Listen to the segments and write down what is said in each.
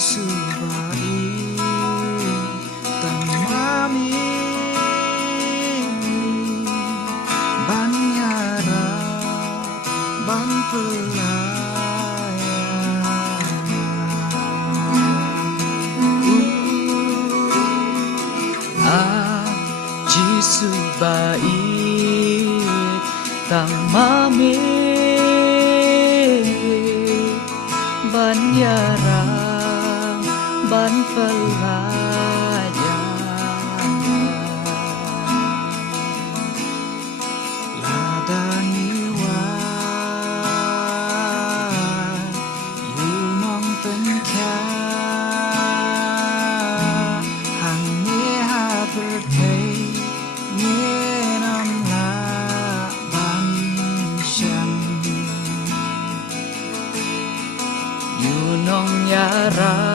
Giêsu baik tamami banyara ban Giêsu baik tamami banyarang ban pelayan ladangi wan yunong tengkya hang nghe ha berthei nghe nam la ban shan yunong yaran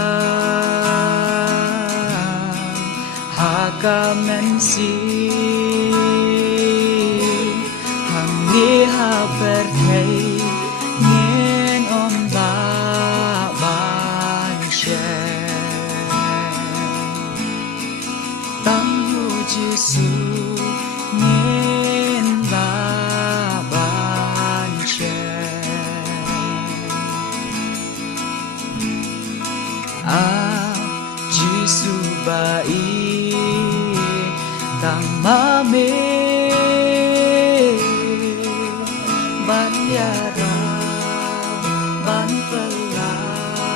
haka mensi hang nghe ha berthei nghe om la ban shan tâm hu Giêsu nghe la ban Giêsu baik tamami banyarang ban pelayan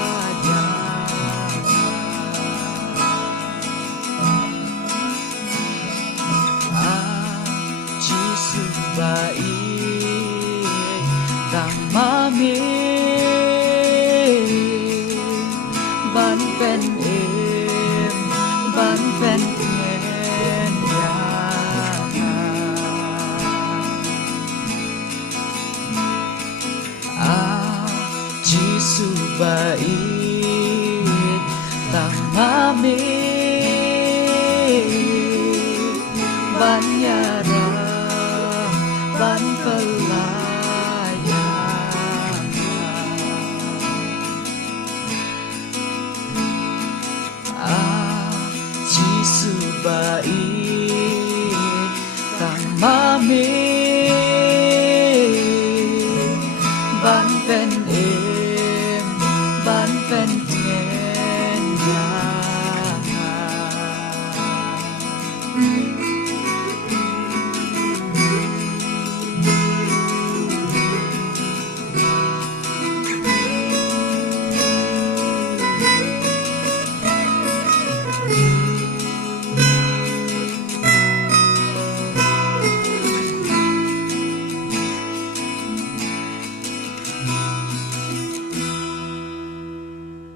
Giêsu baik tamami ban pen em ban pen em ya Giêsu baik tamami banyarang ban pelayan Giêsu baik tamami